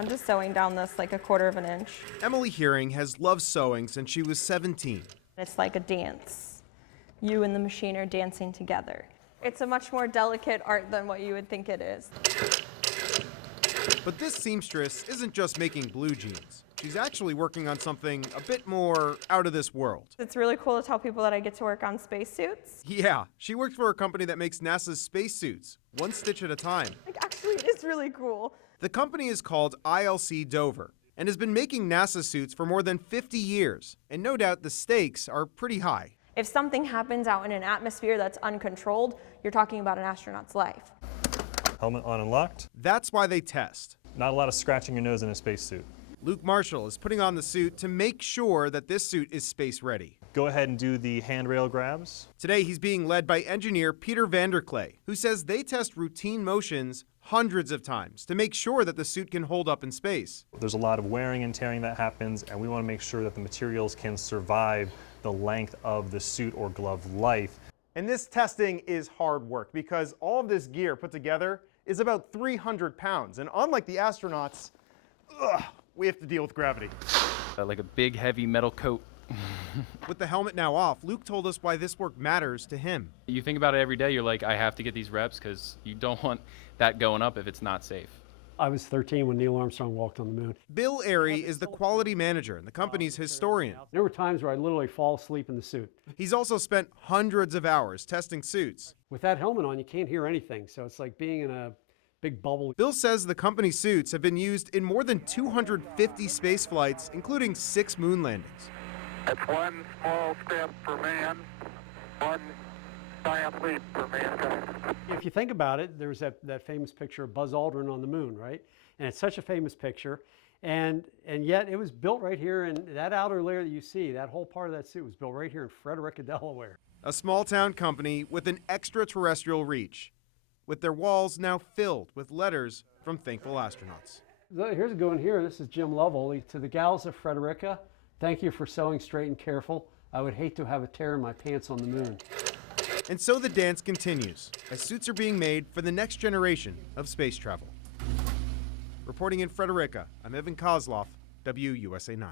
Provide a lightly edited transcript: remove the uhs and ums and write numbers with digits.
I'm just sewing down this like 1/4 of an inch. Emily Hearing has loved sewing since she was 17. It's like a dance. You and the machine are dancing together. It's a much more delicate art than what you would think it is. But this seamstress isn't just making blue jeans. She's actually working on something a bit more out of this world. It's really cool to tell people that I get to work on spacesuits. Yeah, she works for a company that makes NASA's spacesuits, one stitch at a time. Like, actually, it is really cool. The company is called ILC Dover and has been making NASA suits for more than 50 years. And no doubt the stakes are pretty high. If something happens out in an atmosphere that's uncontrolled, you're talking about an astronaut's life. Helmet on and locked. That's why they test. Not a lot of scratching your nose in a spacesuit. Luke Marshall is putting on the suit to make sure that this suit is space ready. Go ahead and do the handrail grabs. Today he's being led by engineer Peter Vanderklay, who says they test routine motions hundreds of times to make sure that the suit can hold up in space. There's a lot of wearing and tearing that happens, and we want to make sure that the materials can survive the length of the suit or glove life. And this testing is hard work because all of this gear put together is about 300 pounds. And unlike the astronauts, we have to deal with gravity. Like a big, heavy metal coat. With the helmet now off, Luke told us why this work matters to him. You think about it every day, you're like, I have to get these reps because you don't want that going up if it's not safe. I was 13 when Neil Armstrong walked on the moon. Bill Airy is the quality manager and the company's historian. There were times where I literally fall asleep in the suit. He's also spent hundreds of hours testing suits. With that helmet on, you can't hear anything, so it's like being in a big bubble. Bill says the company's suits have been used in more than 250 space flights, including 6 moon landings. It's one small step for man, one giant leap for mankind. If you think about it, there's that famous picture of Buzz Aldrin on the moon, right? And it's such a famous picture, and yet it was built right here, and that outer layer that you see, that whole part of that suit was built right here in Frederica, Delaware. A small-town company with an extraterrestrial reach, with their walls now filled with letters from thankful astronauts. Here's a good one here. This is Jim Lovell. To the gals of Frederica, thank you for sewing straight and careful. I would hate to have a tear in my pants on the moon. And so the dance continues, as suits are being made for the next generation of space travel. Reporting in Frederica, I'm Evan Koslof, WUSA 9.